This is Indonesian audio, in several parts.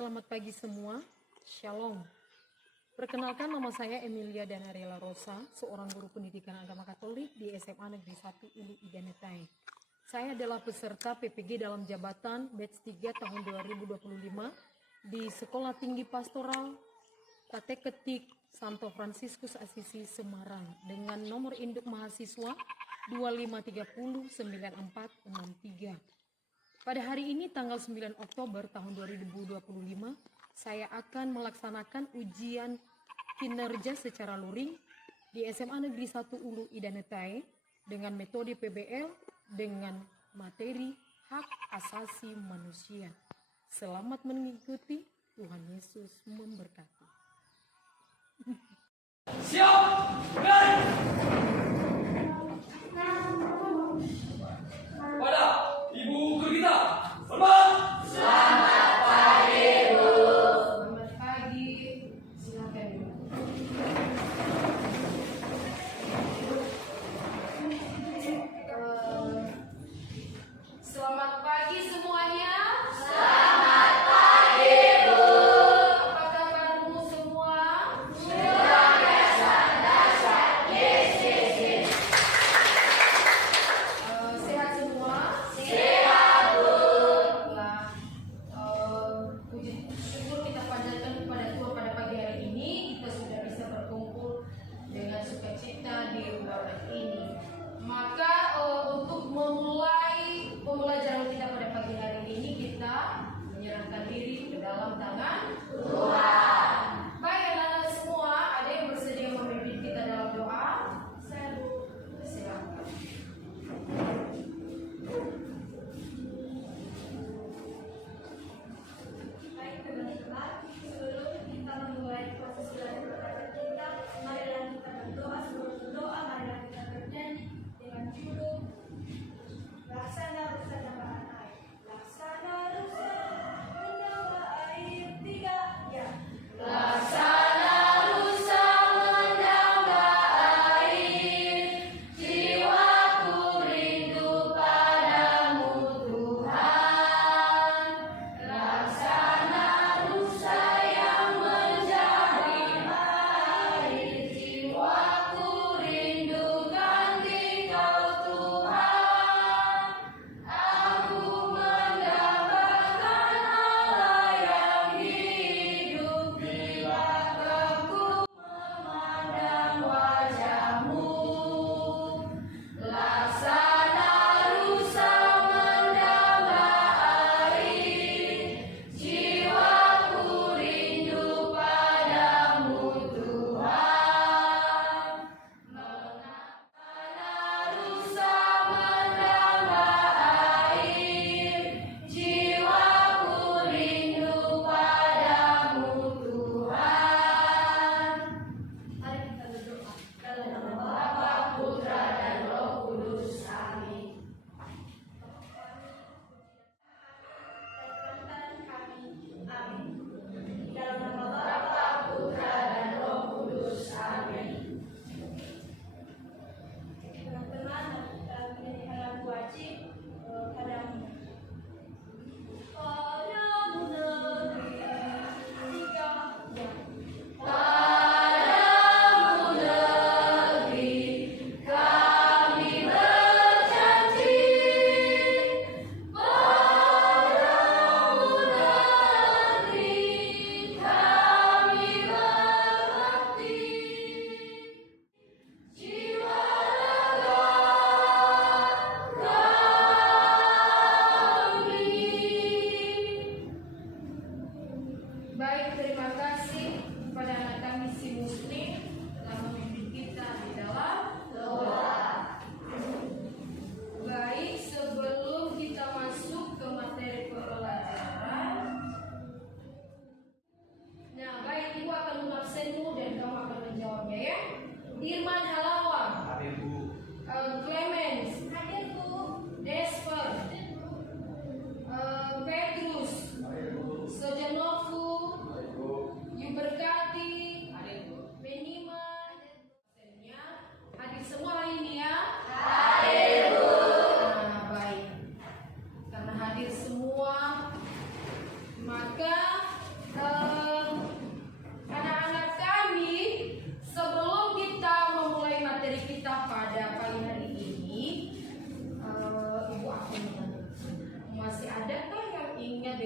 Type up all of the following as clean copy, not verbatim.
Selamat pagi semua, Shalom. Perkenalkan, nama saya Emilia Danariela Rosa, seorang guru pendidikan agama Katolik di SMA Negeri 1 Ulu Idanetai. Saya adalah peserta PPG dalam jabatan batch 3 tahun 2025 di Sekolah Tinggi Pastoral Kateketik Santo Fransiskus Asisi Semarang dengan nomor induk mahasiswa 25309463. Pada hari ini tanggal 9 Oktober tahun 2025, saya akan melaksanakan ujian kinerja secara luring di SMA Negeri 1 Ulu Idanetai dengan metode PBL dengan materi hak asasi manusia. Selamat mengikuti, Tuhan Yesus memberkati. Siap, garis. Pada Ibu guru kita, hormat. Selamat pagi, Bu. Selamat pagi. Silakan, Bu. Selamat pagi semuanya. Selamat pagi, Bu. Apa kabarmu semua? Luar biasa, dahsyat, yes.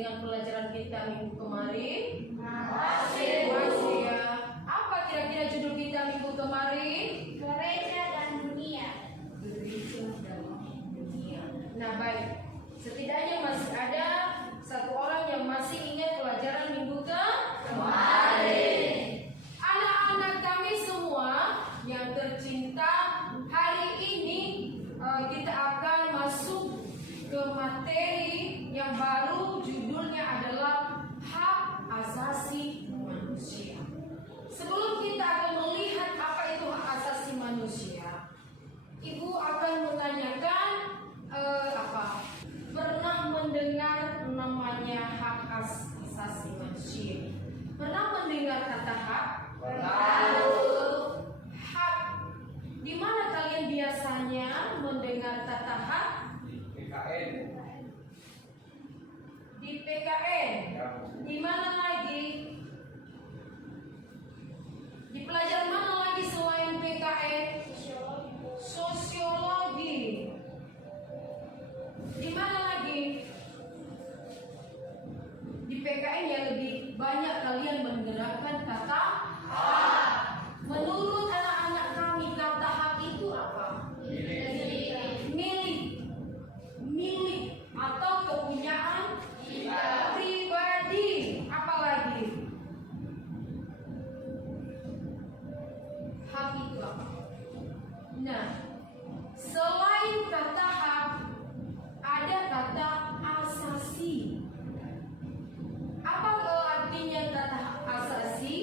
dengan pelajaran kita minggu kemarin? Masih ya. Apa kira-kira judul kita minggu kemarin? Gereja dan dunia. Gereja dalam dunia. Nah baik, setidaknya masih ada satu orang yang masih ingat pelajaran minggu kemarin. Anak-anak kami semua yang tercinta, hari ini kita akan masuk ke materi yang baru, judulnya adalah hak asasi manusia. Sebelum kita akan melihat apa itu hak asasi manusia, Ibu akan menanyakan pernah mendengar namanya hak asasi manusia? Pernah mendengar kata hak? Hak. Di mana kalian biasanya mendengar kata hak? PKN. Di PKN. Di mana lagi? Di pelajaran mana lagi selain PKN? Sosiologi. Di mana lagi? Di PKN yang lebih banyak kalian menggunakan kata hak. Menurut anak-anak kami kata hak itu apa? Milik atau kepunyaan pribadi. Apa lagi? Hak itu apa? Nah, selain kata hak, ada kata asasi. Apa artinya kata asasi?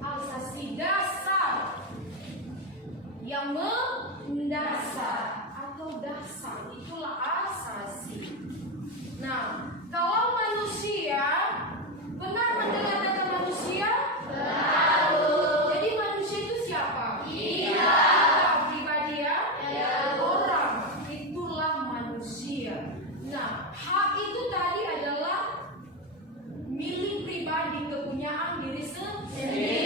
Asasi dasar, yang mendasar atau dasar, itulah asasi. Nah, kalau manusia, benar mendengar kata manusia? Jadi manusia itu siapa? Pribadi ya? Orang, itulah manusia. Nah, hak itu tadi adalah milik pribadi, kepunyaan diri sendiri.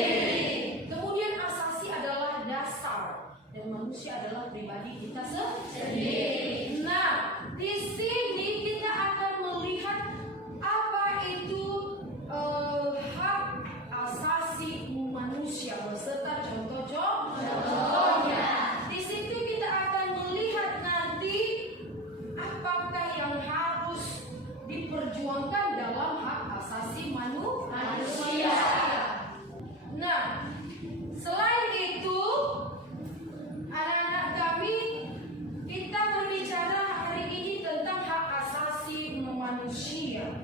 Kemudian asasi adalah dasar, dan manusia adalah pribadi kita sendiri. Nah, di sini kita akan melihat apa itu hak asasi manusia beserta contoh-contohnya. Di situ kita akan melihat nanti apakah yang harus diperjuangkan dalam hak asasi manusia. Nah, selain itu, anak-anak kami, kita berbicara hari ini tentang hak asasi manusia.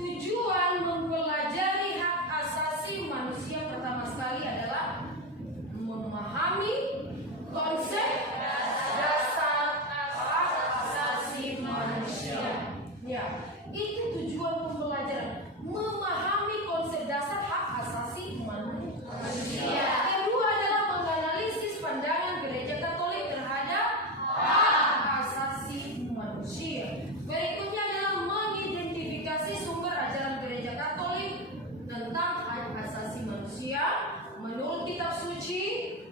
Tujuan mempelajari hak asasi manusia pertama sekali adalah memahami konsep dasar hak asasi manusia. Ya, itu tujuan pembelajaran, memahami konsep dasar hak asasi manusia. Kedua adalah menganalisis pandangan Gereja Katolik terhadap hak asasi manusia. Berikutnya adalah mengidentifikasi sumber ajaran Gereja Katolik tentang hak asasi manusia menurut kitab suci,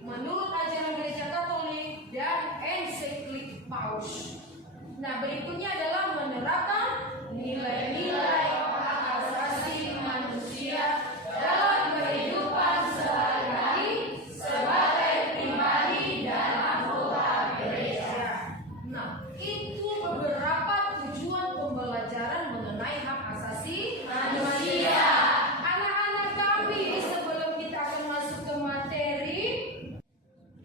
menurut ajaran Gereja Katolik, dan ensiklik Paus. Nah, berikutnya adalah menerapkan nilai-nilai hak asasi manusia dalam kehidupan sehari-hari sebagai pribadi dan anggota gereja. Nah, itu beberapa tujuan pembelajaran mengenai hak asasi manusia. Anak-anak kami, sebelum kita akan masuk ke materi,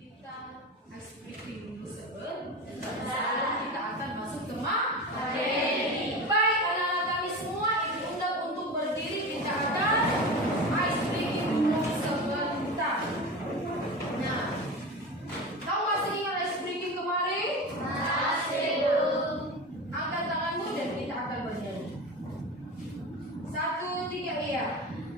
kita ice breaking dulu sebentar. Kita akan masuk ke materi. Baik, anak-anak kami semua, Ibu undang untuk berdiri. Kita akan ice breaking dulu sebentar. Nah, kamu masih ingat ice breaking kemarin? Angkat tanganmu dan kita akan bernyanyi. 1, 3, iya.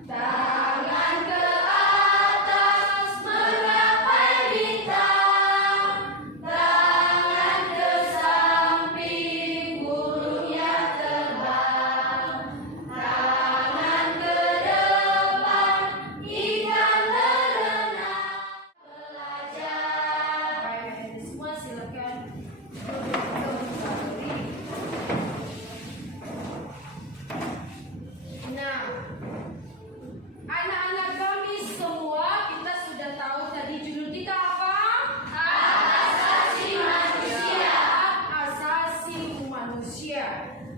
Tangan ke atas menggapai bintang, tangan ke samping burungnya terbang, tangan ke depan ikan berenang. Belajar. Baik, semua silakan duduk kembali.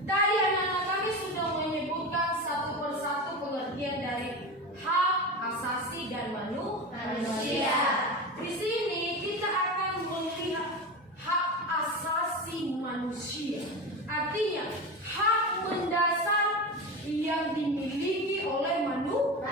Tadi anak-anak kami sudah menyebutkan satu persatu pengertian dari hak asasi dan manusia. Di sini kita akan melihat hak asasi manusia. Artinya hak mendasar yang dimiliki oleh manusia.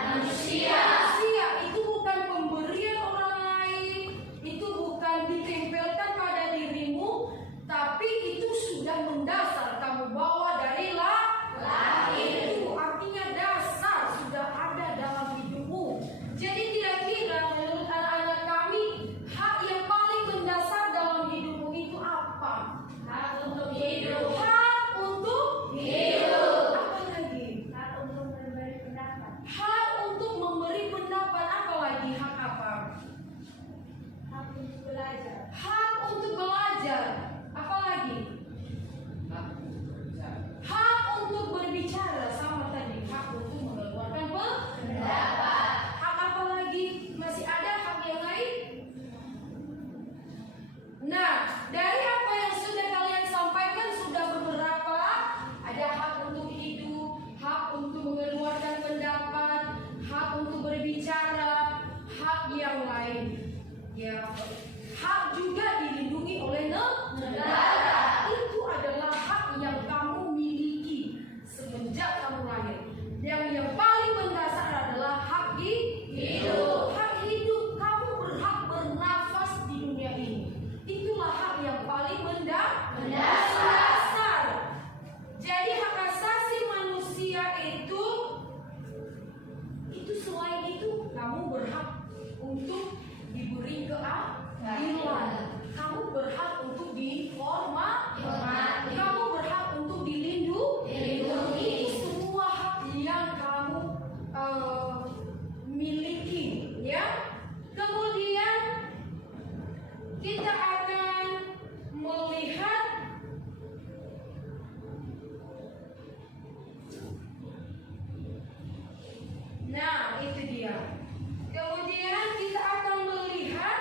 Manusia itu bukan pemberian orang lain, itu bukan ditempelkan pada dirimu, tapi itu sudah mendasar kamu bawa dari lahir. Itu artinya dasar sudah ada dalam hidupmu. Jadi kira-kira menurut anak-anak kami hak yang paling mendasar dalam hidupmu itu apa? Hak untuk hidup. Hak untuk hidup. Apa lagi? Hak untuk memberi pendapat. Hak untuk memberi pendapat. Apa lagi? Hak apa? Hak untuk belajar. Hak untuk belajar. Apa lagi? Hak untuk berbicara. Sama tadi. Hak untuk mengeluarkan pendapat. Hak apa lagi? Masih ada hak yang lain? Nah, dari apa yang sudah kalian sampaikan sudah beberapa. Ada hak untuk hidup, hak untuk mengeluarkan pendapat, hak untuk berbicara, hak yang lain. Ya, hak juga dilindungi oleh negara. Itu adalah hak yang kamu miliki semenjak kamu lahir. Yang paling mendasar adalah hak hidup. Hak hidup, kamu berhak bernafas di dunia ini. Itulah hak yang paling mendasar. Jadi hak asasi manusia itu selain itu kamu berhak untuk diberi keadilan. Kamu berhak untuk dihormati. Kamu berhak untuk dilindungi. Itu semua hak yang kamu miliki, ya. Kemudian kita akan melihat nah, itu dia. Kemudian kita akan melihat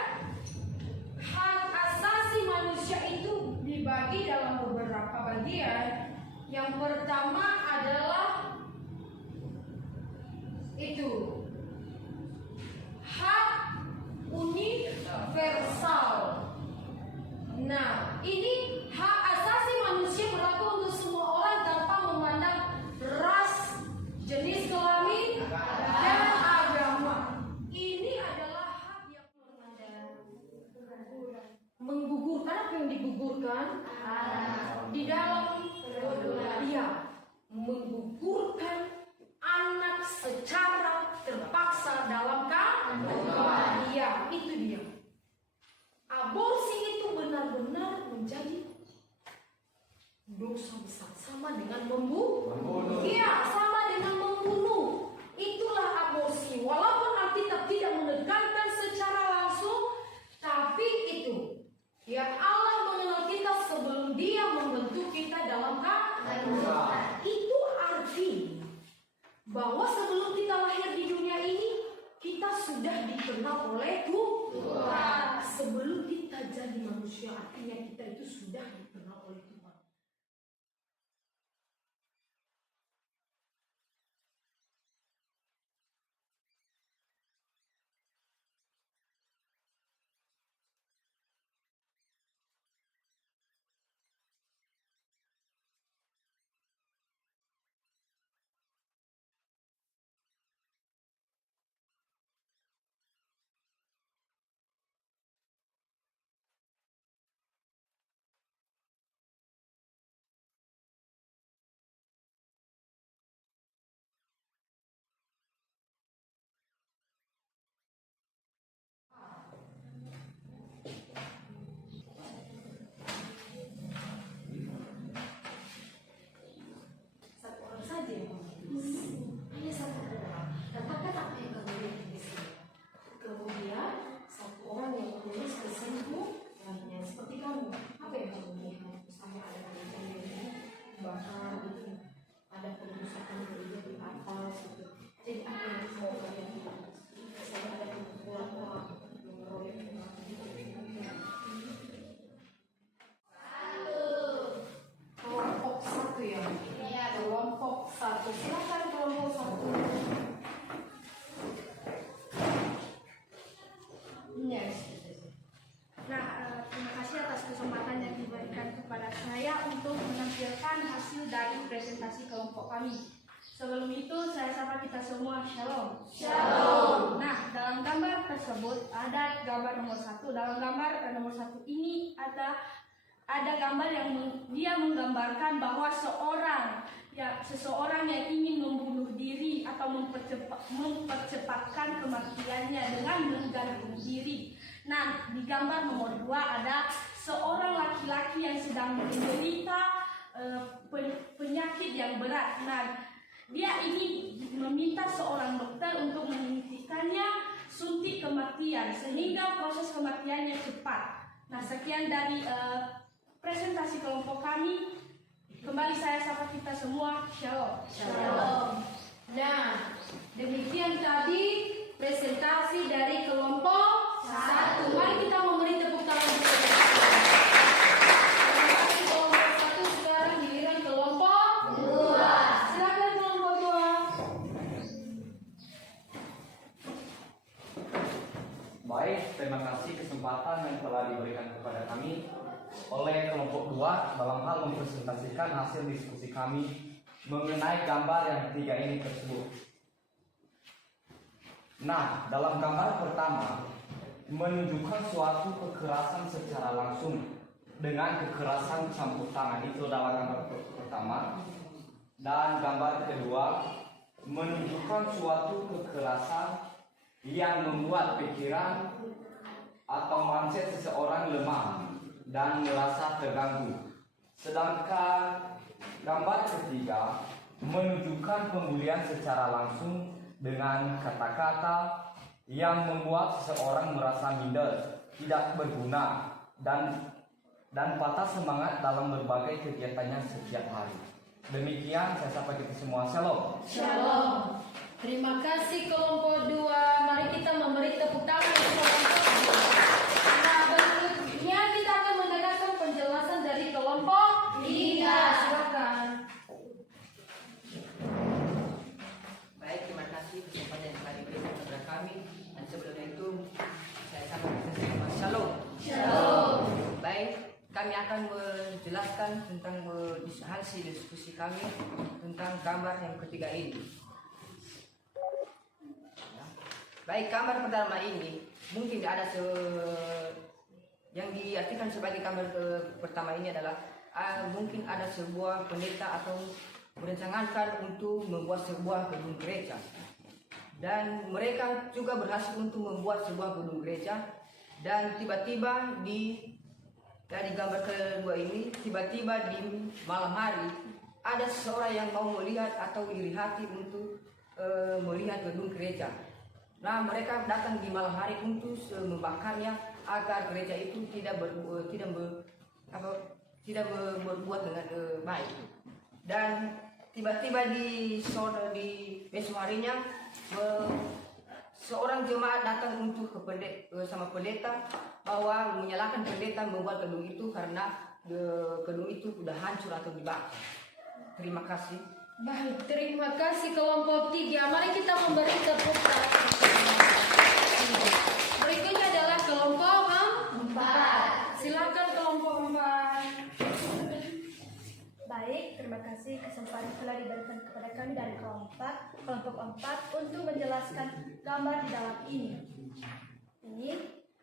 hak asasi manusia itu dibagi dalam beberapa bagian. Yang pertama adalah itu hak universal. Nah, ini hak asasi manusia berlaku untuk semua orang tanpa memandang ras, jenis kelamin, dan agama. Ini adalah hak yang menggugurkan. Apa yang digugurkan? Di dalam menggugurkan anak secara terpaksa dalam kandungan. Iya, itu dia. Aborsi itu benar-benar menjadi dosa besar, sama dengan membunuh. Iya, sama dengan membunuh. Itulah aborsi. Walaupun Alkitab tidak menekankan secara langsung, tapi itu ya, Allah mengenal kita sebelum Dia membentuk kita dalam kandungan. Itu artinya bahwa sebelum kita lahir di dunia ini, kita sudah dikenal oleh Tuhan. Sebelum kita jadi manusia, artinya kita itu sudah dikenal oleh Tuhan. kelompok 1. Silakan kelompok 1. Nah, terima kasih atas kesempatan yang diberikan kepada saya untuk menampilkan hasil dari presentasi kelompok kami. Sebelum itu, saya sapa kita semua, Shalom. Shalom. Nah, dalam gambar tersebut ada gambar nomor 1. Dalam gambar nomor 1 ini ada gambar yang dia menggambarkan bahwa seseorang yang ingin membunuh diri atau mempercepatkan kematiannya dengan menggantung diri. Nah, di gambar nomor 2 ada seorang laki-laki yang sedang menderita penyakit yang berat. Nah, dia ini meminta seorang dokter untuk menyuntikkannya suntik kematian sehingga proses kematiannya cepat. Nah, sekian dari presentasi kelompok kami. Kembali saya sapa kita semua. Shalom. Shalom. Nah, demikian tadi presentasi dari kelompok 1. Mari kita memberi tepuk tangan dulu. Presentasi kelompok 1, sekarang giliran kelompok 2. Silakan kelompok 2. Baik, terima kasih kesempatan yang telah diberikan kepada kami oleh kelompok 2 dalam hal mempresentasikan hasil diskusi kami mengenai gambar yang ketiga ini tersebut. Nah, dalam gambar pertama menunjukkan suatu kekerasan secara langsung dengan kekerasan campur tangan, itu dalam gambar pertama. Dan gambar kedua menunjukkan suatu kekerasan yang membuat pikiran atau mindset seseorang lemah dan merasa terganggu. Sedangkan gambar ketiga menunjukkan pembulian secara langsung dengan kata-kata yang membuat seseorang merasa minder, tidak berguna, dan patah semangat dalam berbagai kegiatannya setiap hari. Demikian saya sapa kita semua. Shalom. Shalom. Terima kasih kelompok 2. Mari kita memberi tepuk tangan untuk kelompok 2. Nah, berikutnya kita akan mendengarkan penjelasan dari kelompok 3. Silakan. Baik, terima kasih kesempatan yang telah diberikan kepada kami. Dan sebelumnya itu saya sapa kita semua. Shalom. Shalom. Baik, kami akan menjelaskan tentang hasil diskusi kami tentang gambar yang ketiga ini. Baik, gambar pertama ini mungkin ada yang diartikan sebagai gambar pertama ini adalah mungkin ada sebuah pendeta atau merencanakan untuk membuat sebuah gedung gereja, dan mereka juga berhasil untuk membuat sebuah gedung gereja. Dan tiba-tiba dari gambar kedua ini, tiba-tiba di malam hari ada seseorang yang mau melihat atau iri hati untuk melihat gedung gereja. Nah, mereka datang di malam hari untuk membakarnya agar gereja itu tidak berbuat dengan baik. Dan tiba-tiba di besok harinya seorang jemaat datang untuk sama pendeta bahwa menyalahkan pendeta membuat gedung itu karena gedung itu sudah hancur atau dibakar. Terima kasih. Baik, terima kasih kelompok 3. Mari kita memberi tepuk tangan. Berikutnya adalah kelompok 4. Silakan kelompok 4. Baik, terima kasih kesempatan telah diberikan kepada kami dari kelompok 4 untuk menjelaskan gambar di dalam ini.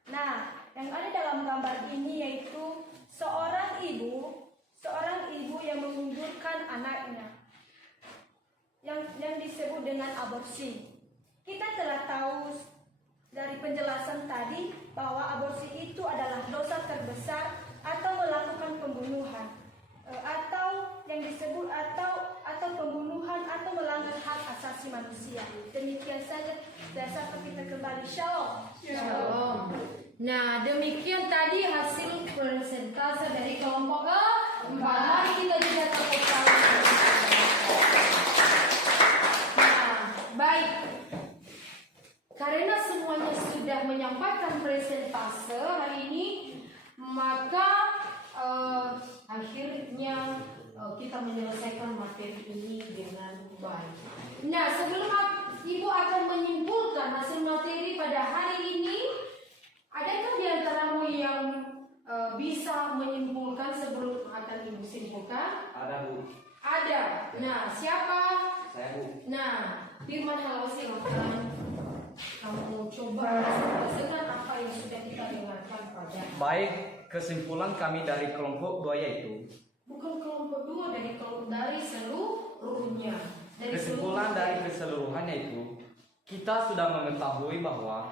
Nah, yang ada dalam gambar ini yaitu seorang ibu yang mengundurkan anaknya yang disebut dengan aborsi. Kita telah tahu dari penjelasan tadi bahwa aborsi itu adalah dosa terbesar atau melakukan pembunuhan atau yang disebut atau pembunuhan atau melanggar hak asasi manusia. Demikian saja, saya sapa kita kembali. Shalom. Shalom. Nah, demikian tadi hasil presentasi dari kelompok 4. Mari kita juga tepuk tangan. Nah, baik. Karena semuanya sudah menyampaikan presentase hari ini, maka akhirnya kita menyelesaikan menyelesaikan materi ini dengan baik. Nah, sebelum Ibu akan menyimpulkan hasil materi pada hari ini, adakah di antaramu yang bisa menyimpulkan sebelum akan Ibu simpulkan? Ada, Bu. Ada. Nah, siapa? Saya, Bu. Nah, Firman Halal silakan. Kamu coba dengan apa yang sudah kita dengarkan pada. Baik, kesimpulan kami dari kelompok 2 yaitu Bukan kelompok 2 dari seluruhnya. kesimpulan dari keseluruhannya itu kita sudah mengetahui bahwa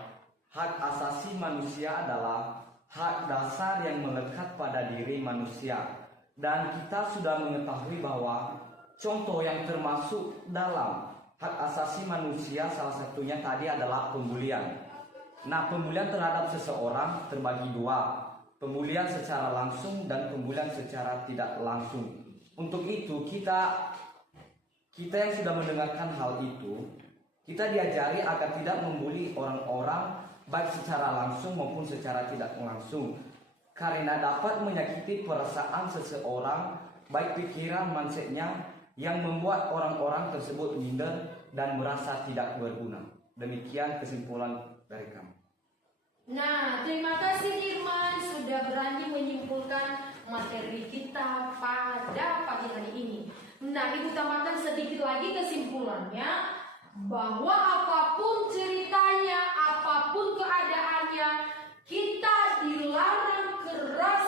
hak asasi manusia adalah hak dasar yang melekat pada diri manusia, dan kita sudah mengetahui bahwa contoh yang termasuk dalam hak asasi manusia salah satunya tadi adalah pembulian. Nah, pembulian terhadap seseorang terbagi 2, pembulian secara langsung dan pembulian secara tidak langsung. Untuk itu kita yang sudah mendengarkan hal itu, kita diajari agar tidak membuli orang-orang baik secara langsung maupun secara tidak langsung, karena dapat menyakiti perasaan seseorang, baik pikiran mindsetnya, yang membuat orang-orang tersebut minder dan merasa tidak berguna. Demikian kesimpulan dari kami. Nah, terima kasih Irman sudah berani menyimpulkan materi kita pada pagi hari ini. Nah, Ibu tambahkan sedikit lagi kesimpulannya, bahwa apapun ceritanya, apapun keadaannya, kita dilarang keras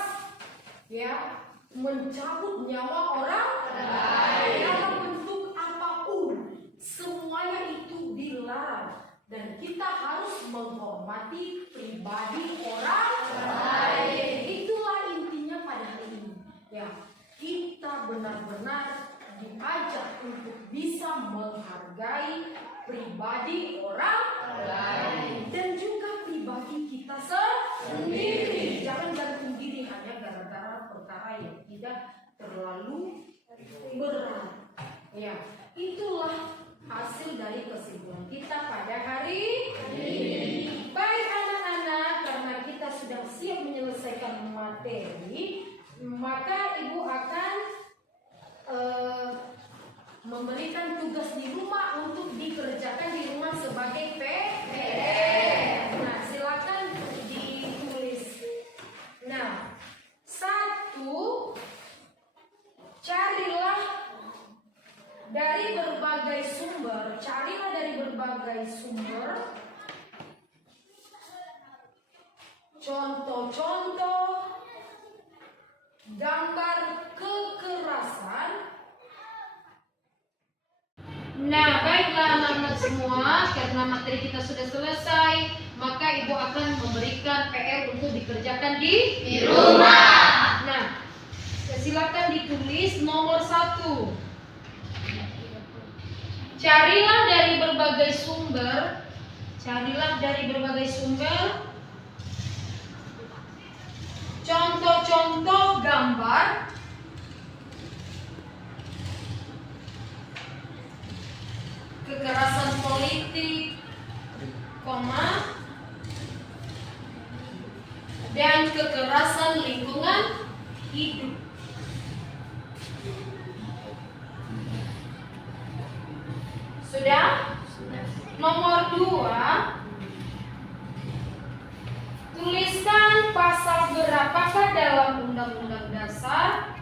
ya mencabut nyawa orang lain dalam bentuk apapun. Semuanya itu dilarang. Dan kita harus menghormati pribadi orang lain. Itulah intinya pada hari ini. Ya, kita benar-benar diajak untuk bisa menghargai pribadi orang lain dan juga pribadi kita sendiri. Jangan gantung diri hanya gara-gara perkara yang tidak terlalu berat. Ya, itulah hasil dari kesimpulan kita pada hari ini. Baik anak-anak, karena kita sudah siap menyelesaikan materi, maka Ibu akan memberikan tugas di rumah untuk dikerjakan di rumah sebagai PR. Nah, silakan ditulis. Nah, 1, carilah dari berbagai sumber, contoh-contoh gambar kekerasan. Nah, baiklah anak-anak semua, karena materi kita sudah selesai, maka Ibu akan memberikan PR untuk dikerjakan di rumah. Nah, silakan ditulis nomor 1. Carilah dari berbagai sumber contoh-contoh gambar kekerasan politik, dan kekerasan lingkungan hidup. Sudah? Nomor 2, tuliskan pasal berapakah dalam Undang-Undang Dasar.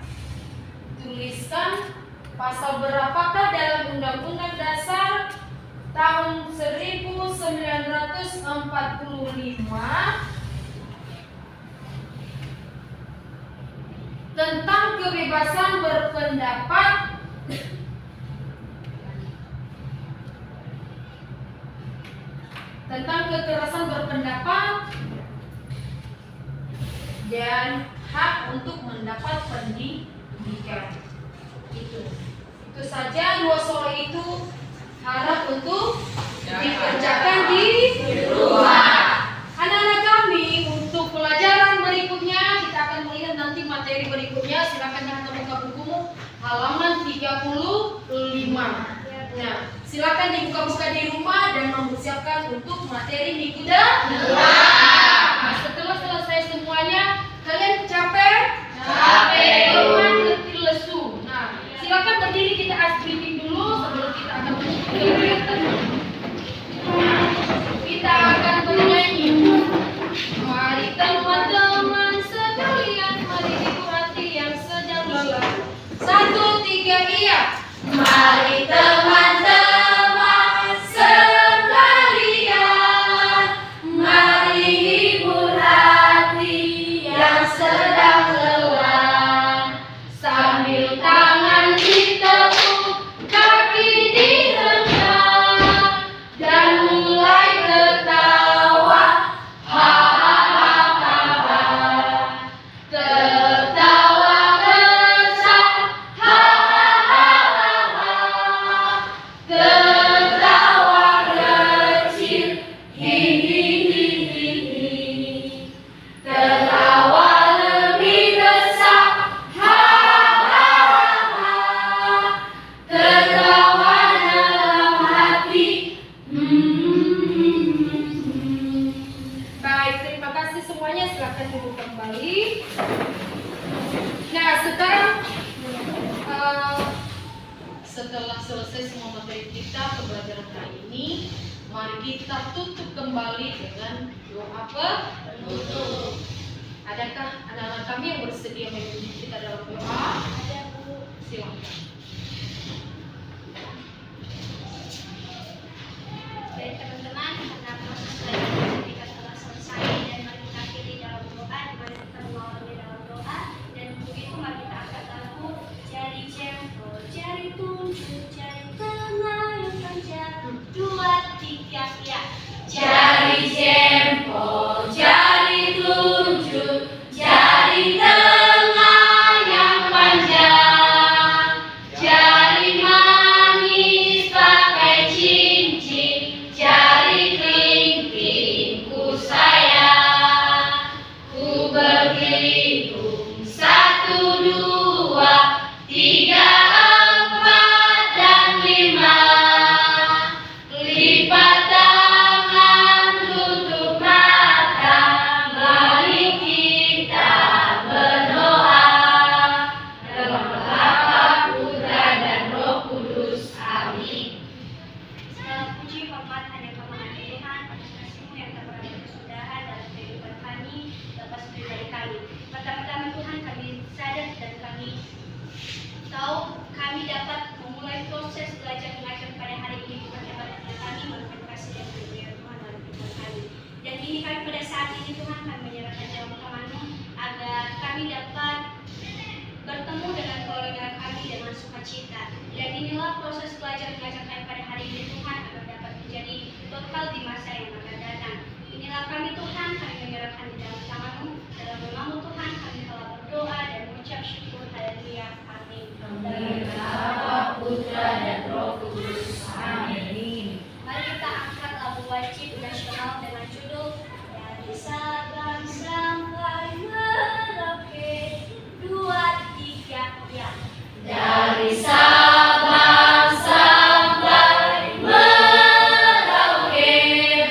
Tuliskan pasal berapakah dalam Undang-Undang Dasar tahun 1945 tentang kebebasan berpendapat tentang kekerasan berpendapat dan hak untuk mendapat pendidikan. Itu saja 2 soal itu harap untuk dikerjakan di rumah. Anak-anak kami, untuk pelajaran berikutnya kita akan melihat nanti materi berikutnya. Silakan dihantar buka bukumu halaman 35. Nah, silakan dibuka-buka di rumah dan mempersiapkan untuk materi minggu depan. Nah, setelah selesai semuanya, kalian capek? Capek. Letih lesu. Nah, silakan berdiri, kita asliin dulu sebelum kita akan masuk ke kegiatan. Kita akan bernyanyi. Mari teman-teman sekalian, mari ibu hati yang sedang lelah. 1, 3, iya. Mari teman-teman sekalian, mari hibur hati yang sedang lelah. Sambil tangan ditepuk, kaki dihentak, dan mulai tertawa. Ha-ha-ha-ha-ha. Tertawa besar. Ha-ha-ha-ha-ha. Tertawa kecil. Hi-hi-hi-hi-hi. Tertawa lebih besar. Ha-ha-ha-ha. Tertawa dalam hati. Baik, terima kasih semuanya. Silakan duduk kembali. Nah, sekarang setelah selesai semua materi kita pembelajaran kali ini, mari kita tutup kembali dengan doa penutup. Adakah anak-anak kami yang bersedia memimpin kita dalam doa? Ada Bu. Silakan. Baik teman-teman, karena proses belajar kita telah selesai dan mari kita akhiri dalam doa, mari kita mengawali dalam doa, dan untuk itu mari kita angkat lagu jari jempol, jari tunjuk, jari tengah yang panjang, 2, 3, ya. Jari jempol, jari tunjuk, jari tengah yang panjang, jari manis pakai cincin, jari kelingking ku sayang, ku berhitung 1, 2, 3, 4 dan 5. Lipat tangan, tutup mata, mari kita berdoa. Dalam Bapa, Putra dan Roh Kudus. Amin. Segala puji hormat hanya kemana Tuhan atas kasih-Mu yang tak pernah berkesudahan dalam kehidupan kami, lepas dari kami. Pertama-tama Tuhan, kami sadar dan kami tahu kami dapat memulai proses belajar mengajar pada hari ini bukan hebat dari kami, melainkan kasih dan karunia Tuhan dalam kehidupan kami. Dan ini kami pada saat ini Tuhan kami menyerahkan dalam tangan-Mu agar kami dapat bertemu dengan keluarga kami dengan sukacita. Dan inilah proses belajar mengajar kami pada hari ini Tuhan agar dapat menjadi bekal di masa yang akan datang. Inilah kami Tuhan, kami menyerahkan di dalam tangan-Mu. Dalam nama-Mu Tuhan kami telah berdoa dan mengucap syukur. Haleluya. Amin. Bapa, Putra dan Roh Kudus. Amin. Mari kita angkat lagu wajib nasional dengan judul Dari Sabang Sampai Merauke, 2, 3, ya. Dari Sabang sampai Merauke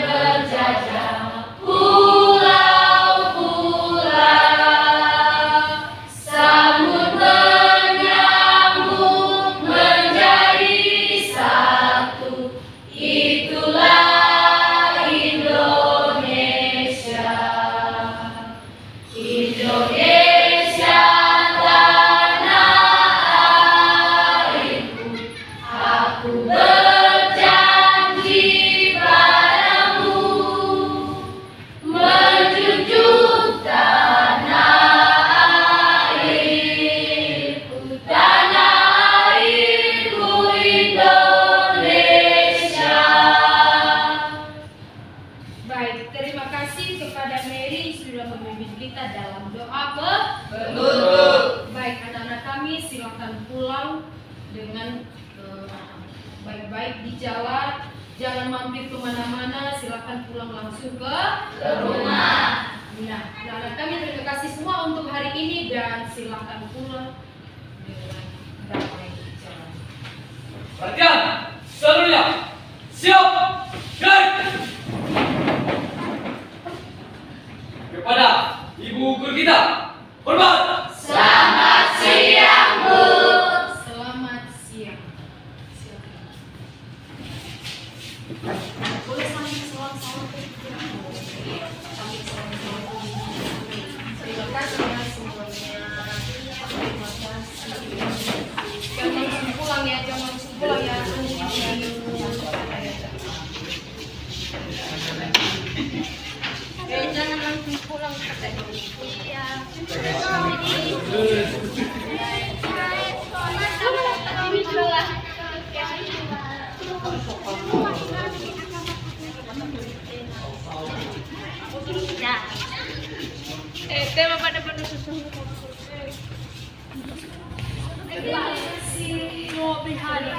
berjajah pulau-pulau, sambut menyambut menjadi satu, itulah Indonesia. Indonesia tanah airku, aku berjanji padamu, menjunjung tanah airku Indonesia. Baik, terima kasih kepada Mary sudah memimpin kita dalam doa penutup. Baik, anak-anak kami silakan pulang dengan baik-baik di jalan, jangan mampir kemana-mana, silakan pulang langsung ke rumah. Nah, anak-anak kami terima kasih semua untuk hari ini dan silakan pulang dengan damai di jalan. Perhatian, seluruhnya. Siap, gerak. Kepada Ibu Guru kita, hormat. Selamat siang, Bu. Selamat Tema pada penutup si mobil hari